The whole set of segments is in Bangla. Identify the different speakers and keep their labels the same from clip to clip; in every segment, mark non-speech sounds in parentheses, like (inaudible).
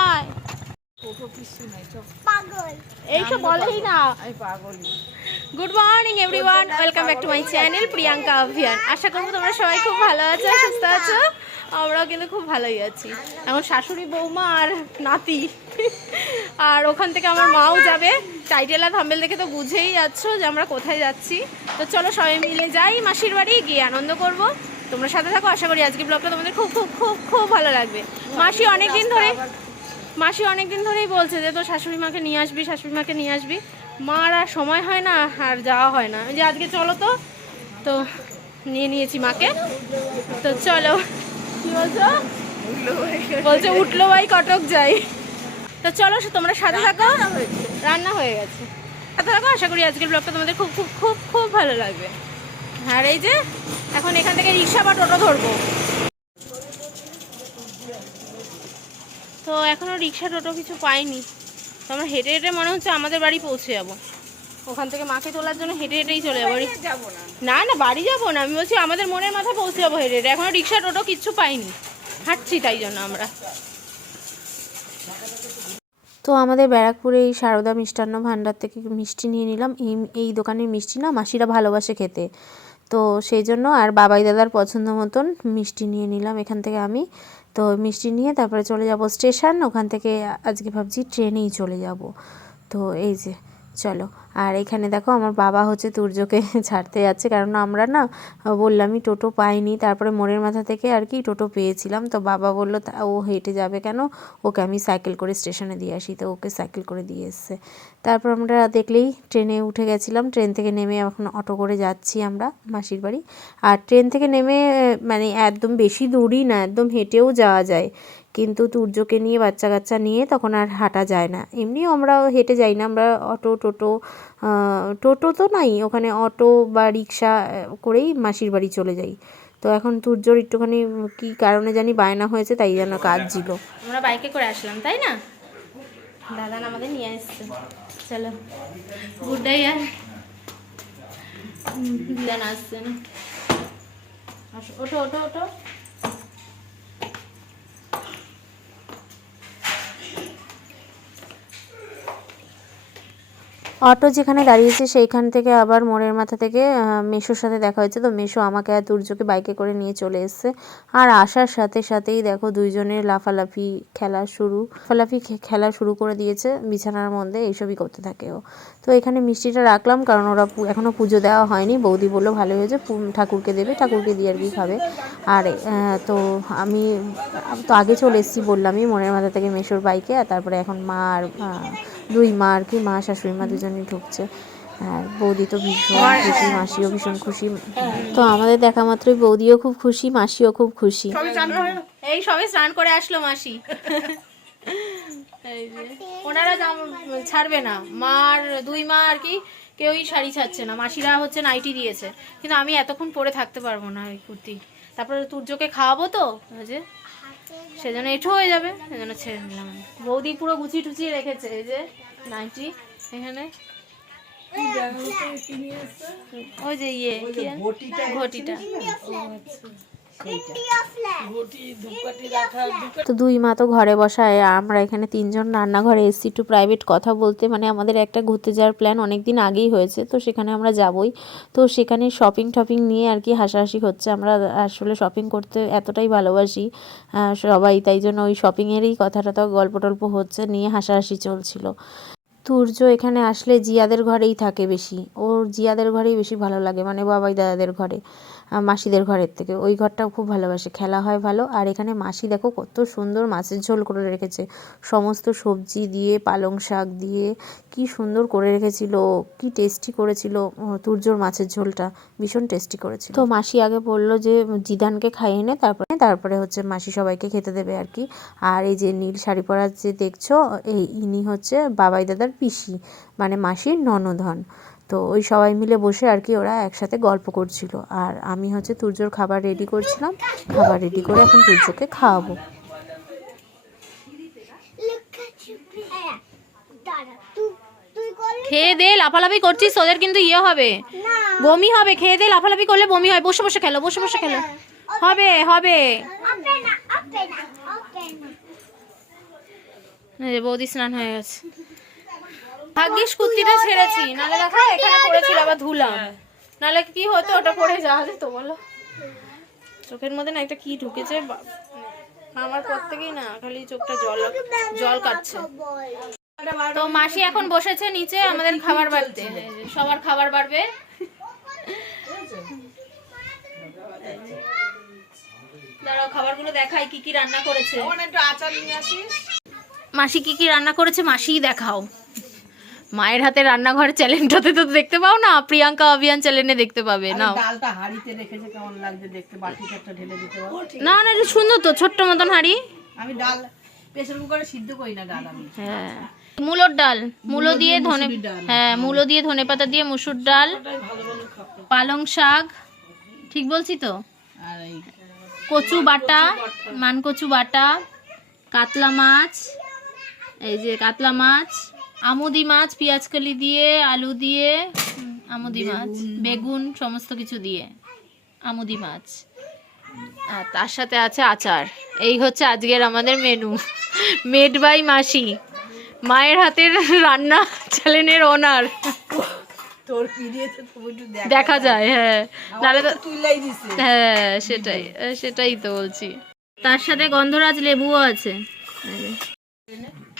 Speaker 1: আয়। এইসব বলেই না। Good morning everyone welcome back to my channel Priyanka অভিয়ান আশা করব তোমরা সবাই খুব ভালো আছো সুস্থ আছো। আমরাও কিন্তু খুব ভালোই আছি। এখন শাশুড়ি বৌমা আর নাতি। আর ওখান থেকে আমার মাও যাবে। টাইটেল আর থাম্বেল দেখে তো বুঝেই যাচ্ছ যে আমরা কোথায় যাচ্ছি। তো চলো সবাই মিলে যাই মাসির বাড়ি গিয়ে আনন্দ করব। তোমরা সাথে থাকো আশা করি আজকে ব্লগটা তোমাদের খুব খুব খুব খুব ভালো লাগবে। মাসি অনেক দিন ধরে মাসি অনেক দিন ধরেই বলছে যে তো শাশুড়ি মাকে নিয়ে আসবি শাশুড়ি মাকে নিয়ে আসবি। মার আর সময় হয় না আর যাওয়া হয় না। যে আজকে চলো তো তো নিয়ে নিয়েছি মাকে। তো চলো। কি বলছো? বলছে উঠল ভাই কটক যাই। তো চলো তোমরা সাথে থাকো। রান্না হয়ে গেছে। সাথে থাকো আশা করি আজকের ব্লগটা তোমাদের খুব খুব খুব খুব ভালো লাগবে। আর এই যে এখন এখান থেকে রিক্সা বা টোটো ধরবো। তো এখনও রিক্সা টোটো কিছু পাইনি। তো আমরা হেঁটে হেঁটে মনে হচ্ছে আমাদের বাড়ি পৌঁছে যাব। ওখান থেকে মাকে তোলার জন্য হেঁটে হেঁটেই চলে যাব।
Speaker 2: যাব না।
Speaker 1: না না বাড়ি যাব না। আমি বলছি আমাদের মনের মাথায় পৌঁছে যাব হেঁটে হেঁটে। এখনও রিক্সা টোটো কিচ্ছু পাইনি। হাঁটছি তাই জন্য আমরা। তো আমাদের ব্যারাকপুরে এই সারদা মিষ্টান্ন ভাণ্ডার থেকে মিষ্টি নিয়ে নিলাম। এই এই দোকানের মিষ্টি না মাসিরা ভালোবাসে খেতে। তো সেই জন্য আর বাবাই দাদার পছন্দ মতন মিষ্টি নিয়ে নিলাম এখান থেকে আমি। তো মিষ্টি নিয়ে তারপরে চলে যাব স্টেশন, ওখান থেকে আজকে ভাবছি ট্রেনেই চলে যাব। তো এই যে, চলো। আর এখানে দেখো আমার বাবা হচ্ছে তুর্যকে (laughs) ছাড়তে যাচ্ছে, কারণ আমরা না বললামই টোটো পাইনি। তারপরে মোড়ের মাথা থেকে আর কি টোটো পেয়েছিলাম। তো বাবা বলল, তা- ও হেঁটে যাবে কেন? ওকে আমি সাইকেল করে স্টেশনে দিয়ে আসি। তো ওকে সাইকেল করে দিয়ে এসছে। তারপর আমরা দেখলেই ট্রেনে উঠে গেছিলাম। ট্রেন থেকে নেমে এখন অটো করে যাচ্ছি আমরা, মাসির বাড়ি। আর ট্রেন থেকে নেমে মানে একদম বেশি দূরই না, একদম হেঁটেও যাওয়া যায়। কিন্তু তুর্যকে নিয়ে বাচ্চা কাচ্চা নিয়ে তখন আর হাঁটা যায় না। এমনিও আমরা হেঁটে যাই না, আমরা অটো, টোটো টোটো তো নাই, ওখানে অটো বা রিক্সা করেই মাসির বাড়ি চলে যাই। তো এখন তুর্যর একটুখানি কি কারণে জানি বায়না হয়েছে, তাই যেন কাজ ছিল। আমরা বাইকে করে আসলাম, তাই না? দাদা আমাদের নিয়ে এসছে চলো, গুড ডে আর। আসছে না। ওঠো ওঠো ওঠো। অটো যেখানে দাঁড়িয়েছে, সেইখান থেকে আবার মোড়ের মাথা থেকে মেসোর সাথে দেখা হয়েছে। তো মেসো আমাকে আর তুর্যকে বাইকে করে নিয়ে চলে এসছে। আর আসার সাথে সাথেই দেখো দুইজনের লাফালাফি খেলা শুরু, লাফালাফি খেলা শুরু করে দিয়েছে বিছানার মধ্যে, এইসবই করতে থাকে ও। তো এখানে মিষ্টিটা রাখলাম, কারণ ওরা এখনও পুজো দেওয়া হয়নি। বৌদি বলল ভালো হয়েছে ঠাকুরকে দেবে, ঠাকুরকে দিয়ে আর কি খাবে। আর তো আমি, তো আগে চলে এসেছি বললামই মনের মাথা থেকে মেসোর বাইকে, আর তারপরে এখন মা আর দুই মা আর কি মা শাশুড়ি মা দুজনেই ঢুকছে। আর বৌদি তো ভীষণ খুশি মাসিও ভীষণ খুশি। তো আমাদের দেখা মাত্রই বৌদিও খুব খুশি মাসিও খুব খুশি। এই সবে স্নান করে আসলো মাসি। ওনারা ছাড়বে না। মার দুই মা আর কি কেউই শাড়ি ছাড়ছে না। মাসিরা হচ্ছে নাইটি দিয়েছে। কিন্তু আমি এতক্ষণ পরে থাকতে পারব না এই কুর্তি। তারপরে তুর্যকে খাওয়াবো তো? যে সেজন্য এঠো হয়ে যাবে সেজন্য ছেড়ে নিলাম বৌদি পুরো গুছিয়ে টুচিয়ে রেখেছে এই যে নাইটি এখানে। ওই যে ইয়ে ঘটিটা। তো দুই মা তো ঘরে বসায় আমরা এখানে তিনজন রান্নাঘরে এসছি একটু প্রাইভেট কথা বলতে মানে আমাদের একটা ঘুরতে যাওয়ার প্ল্যান অনেক দিন আগেই হয়েছে তো সেখানে আমরা যাবই। তো সেখানে শপিং টপিং নিয়ে আর কি হাসাহাসি হচ্ছে আমরা আসলে শপিং করতে এতটাই ভালোবাসি সবাই তাই জন্য ওই শপিংয়েরই কথাটা তো গল্প টল্প হচ্ছে নিয়ে হাসাহাসি চলছিল। তুর্য এখানে আসলে জিয়াদের ঘরেই থাকে বেশি। ওর জিয়াদের ঘরেই বেশি ভালো লাগে মানে বাবাই দাদাদের ঘরে মাসিদের ঘরের থেকে। ওই ঘরটাও খুব ভালোবাসে খেলা হয় ভালো। আর এখানে মাসি দেখো কত সুন্দর মাছের ঝোল করে রেখেছে। সমস্ত সবজি দিয়ে পালং শাক দিয়ে কি সুন্দর করে রেখেছিল কি টেস্টি করেছিল উম, তুর্যর মাছের ঝোলটা ভীষণ টেস্টি করেছিল। তো মাসি আগে বলল যে জিদানকে খাইয়ে নে তারপরে তারপরে হচ্ছে মাসি সবাইকে খেতে দেবে আর কি। আর এই যে নীল শাড়ি পরা যে দেখছ এই ইনি হচ্ছে বাবাই দাদার পিসি মানে মাসির ননদ হন তো ওই সবাই মিলে বসে আর কি ওরা একসাথে গল্প করছিল। আর আমি হচ্ছে তুর্যর খাবার রেডি করছিলাম। খাবার রেডি করে এখন তুর্যকে খাওয়াবো।
Speaker 3: লুক এট ইউ দাঁড়া তুই তুই করলি
Speaker 1: খেয়ে দে লাফালাফি করছিস ওদের কিন্তু ইয়ে হবে। বমি হবে খেয়ে দে লাফালাফি করলে বমি হয়। বসে বসে খেলো বসে বসে খেলো। হবে হবে।
Speaker 3: আপে না আপে না আপে
Speaker 4: এই যে বৌদি স্নান হয়ে গেছে। ভাগ্যিস কুর্তিটা ছেড়েছি নালে দেখো এখানে পড়েছিল আবার ধুলাম। নালে কি হতো ওটা পরে যাওয়া যেত বলো চোখের মধ্যে না একটা কি ঢুকেছে আমার পর থেকেই না খালি চোখটা জল জল কাটছে। তো মাসি এখন বসেছে নিচে আমাদের খাবার বাড়তে। সবার খাবার বাড়বে। দাঁড়াও খাবারগুলো দেখাই কি কি রান্না করেছে।
Speaker 5: ওখানে একটু আচার নিয়ে আসিস।
Speaker 4: মাসি কি কি রান্না করেছে মাসিই দেখাও। মায়ের হাতে রান্নাঘর চ্যালেঞ্জটাতে তো দেখতে পাও না? প্রিয়াঙ্কা অভিয়ান চ্যানেলে দেখতে পাবে না
Speaker 5: ডালটা হাড়িতে রেখেছে কেমন লাগছে দেখতে? বাটিতে একটা ঢেলে দিতে পারব
Speaker 4: না না এটা সুন্দর তো ছোট্ট মতন হাড়ি।
Speaker 5: আমি ডাল প্রেসার কুকারে সিদ্ধ করি না ডাল আমি।
Speaker 4: হ্যাঁ। মূলোর ডাল মূলো দিয়ে ধনে হ্যাঁ মূলো দিয়ে ধনে পাতা দিয়ে মুসুর ডাল পালং শাক ঠিক বলছি তো? কচু বাটা মানকচু বাটা কাতলা মাছ এই যে কাতলা মাছ আমুদি মাছ পেঁয়াজকলি দিয়ে আলু দিয়ে আমুদি মাছ বেগুন সমস্ত কিছু দিয়ে আমুদি মাছ। আর তার সাথে আছে আচার। এই হচ্ছে আজকের আমাদের মেনু মেড বাই মাসি। মায়ের হাতের রান্না চ্যানেলের ওনার
Speaker 5: তোর দেখ
Speaker 4: যায়। হ্যাঁ। তো হ্যাঁ সেটাই সেটাই তো বলছি। তার সাথে গন্ধরাজ লেবুও আছে।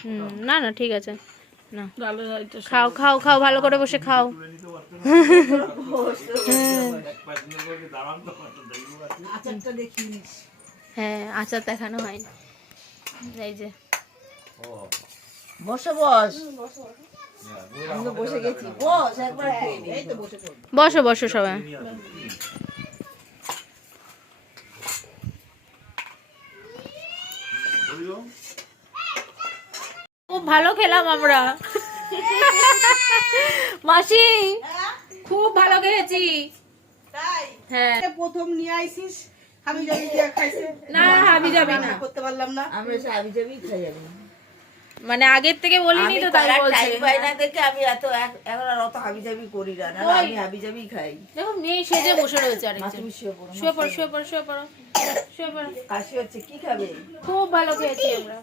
Speaker 4: হুম, না না ঠিক আছে। না। খাও খাও খাও ভালো করে বসে খাও। হ্যাঁ আচার দেখানো হয় এই যে।
Speaker 5: বসে বস। বসে গেছি। বস একবার এই তো বসে
Speaker 4: বসো বসো সবাই। ভালো খেলাম আমরা। মাসি খুব ভালো খেয়েছি হ্যাঁ।
Speaker 5: প্রথম নিয়ে আইছিস আমি যাবি খাইছে।
Speaker 4: না হাবি যাবি না।
Speaker 5: করতে পারলাম না।
Speaker 6: আমরা সে আবি খাই যাবি
Speaker 4: মানে আগের থেকে বলিনি তো তাই বলছে।
Speaker 6: টাইম পাই না দেখে আমি এত এক- এখন আর অত করি না। আমি খাই।
Speaker 4: দেখো মেয়ে সেজে বসে রয়েছে আরেকজন।
Speaker 6: তুমি শুয়ে পড়ো
Speaker 4: শুয়ে পড়ো শুয়ে পড়ো শুয়ে পড়ো শুয়ে পড়ো।
Speaker 6: কাশি হচ্ছে কি খাবে?
Speaker 4: খুব ভালো খেয়েছি আমরা।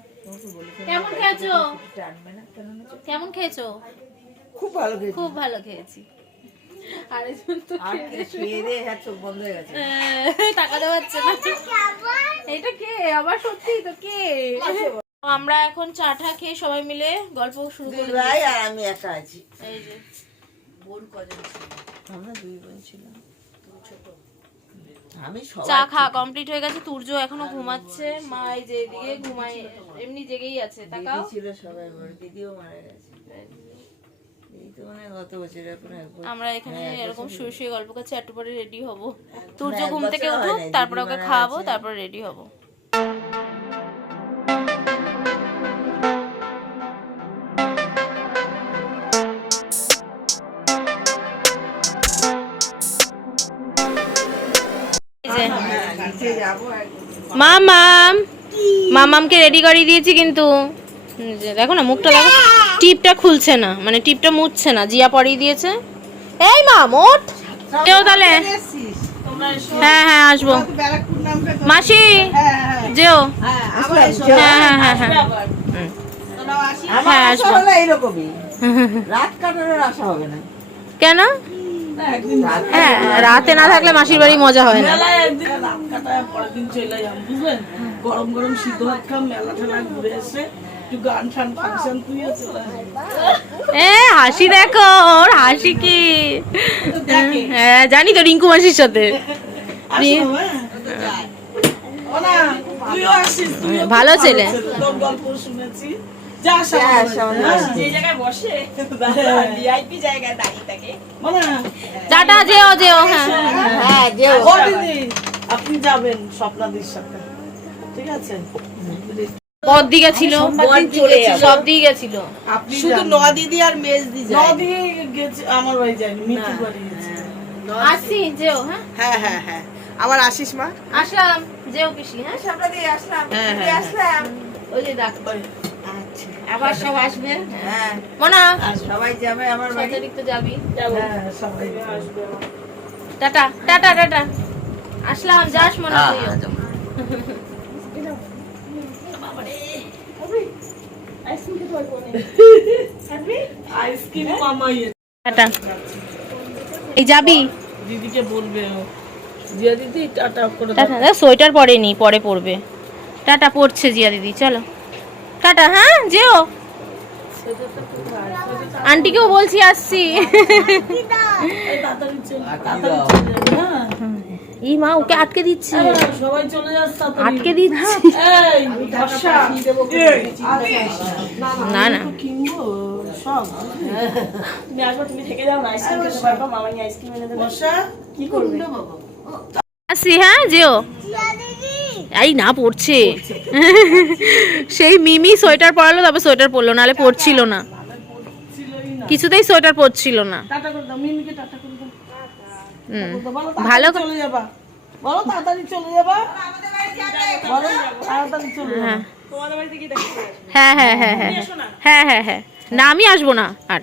Speaker 4: কেমন খেয়েছো? কেমন খেয়েছো?
Speaker 6: খুব ভালো খেয়েছি।
Speaker 4: খুব ভালো খেয়েছি। আরেকজন তো
Speaker 6: হ্যাঁ চোখ বন্ধ হয়ে গেছে।
Speaker 4: আহ, পারছে না। এটা কে? আবার সত্যি তো কে? আমরা এখন চাটা খেয়ে সবাই মিলে গল্প শুরু করে
Speaker 6: ভাই আর আমি একা আছি।
Speaker 4: এই যে
Speaker 6: আমরা দুই বোন ছিলাম।
Speaker 4: চা খাওয়া কমপ্লিট হয়ে গেছে তুর্য এখনও ঘুমাচ্ছে মা এই যে এদিকে ঘুমায় এমনি জেগেই আছে তাকাও
Speaker 6: ছিল সবাই বড় দিদিও মারা গেছে। মানে
Speaker 4: আমরা এখানে এরকম শুয়ে শুয়ে গল্প করছি একটু পরে রেডি হব তুর্য ঘুম থেকে
Speaker 6: হয়
Speaker 4: উঠুক তারপর ওকে খাওয়াবো তারপর রেডি হব। যে, মামাম মামামকে রেডি করিয়ে দিয়েছি কিন্তু। দেখো না মুখটা দেখো টিপটা খুলছে না মানে টিপটা মুছছে না জিয়া পরিয়ে দিয়েছে। এই মা মোট। যেও তাহলে? হ্যাঁ হ্যাঁ আসব। মাসি যেও।
Speaker 5: হ্যাঁ
Speaker 4: হ্যাঁ হ্যাঁ হ্যাঁ। হ্যাঁ আসব।
Speaker 6: রাত কাটানোর আশা হবে না।
Speaker 4: কেন? হ্যাঁ রাতে না থাকলে মাসির বাড়ি মজা হয় না।
Speaker 5: গরম গরম সিদ্ধ ভাত খাম মেলা ঠেলা ঘুরে এসে
Speaker 4: হাসি দেখো ওর হাসি কি? হ্যাঁ জানি তো রিঙ্কু মাসির সাথে।
Speaker 5: হ্যাঁ
Speaker 4: ভালো ছেলে।
Speaker 5: গল্প শুনেছি। যা
Speaker 6: হ্যাঁ,
Speaker 5: সামনে
Speaker 6: সামনে
Speaker 5: যে জায়গায় বসে ভিআইপি জায়গায় দাঁড়িয়ে থাকে। মানে
Speaker 4: টাটা যেও যেও হ্যাঁ।
Speaker 6: হ্যাঁ যে
Speaker 5: ও দিদি আপনি যাবেন স্বপ্নাদির সাথে। ঠিক আছে?
Speaker 4: পর দিকে ছিল। গেছিল
Speaker 5: শুধু ন দিদি আর মেজ দিদি ন দিদি গেছে আমার বাড়ি যায়নি মিতুর বাড়ি গেছে।
Speaker 4: আসছি যেও হ্যাঁ।
Speaker 5: হ্যাঁ হ্যাঁ হ্যাঁ। আবার আসিস মা।
Speaker 4: আসলাম যেও পিসি হ্যাঁ।
Speaker 6: সামনে দিয়ে আসলাম।
Speaker 5: হ্যাঁ, হ্যাঁ,
Speaker 6: আসলাম।
Speaker 4: ওই যে ডাক
Speaker 6: আচ্ছা
Speaker 4: আবার সব আসবে?
Speaker 6: হ্যাঁ।
Speaker 4: মনা?
Speaker 6: সবাই যাবে আমার বাড়ি?
Speaker 4: তো যাবি।
Speaker 5: হ্যাঁ সবাই আসবে।
Speaker 4: Tata tata tata. আসলাম যাস মনে
Speaker 6: হ্যাঁ,
Speaker 4: এই যাবি?
Speaker 5: দিদিকে বলবে ও। জিয়া দিদি টাটা করে
Speaker 4: টাটা সোয়েটার পরেনি পরে পরবে। টাটা পড়ছে জিয়া দিদি চলো। টাটা হ্যাঁ? যেও। আন্টিকেও বলছি, আসছি। ই মা, ওকে আটকে দিচ্ছি। আটকে দিচ্ছি। না না। আসছি হ্যাঁ যেও। এই না পড়ছে। সেই মিমি সোয়েটার পরালো তারপর সোয়েটার পরলো নাহলে পরছিল না। কিছুতেই সোয়েটার পরছিল না। ভালো হ্যাঁ। হ্যাঁ হ্যাঁ হ্যাঁ হ্যাঁ। হ্যাঁ হ্যাঁ হ্যাঁ। না আমি আসব না আর।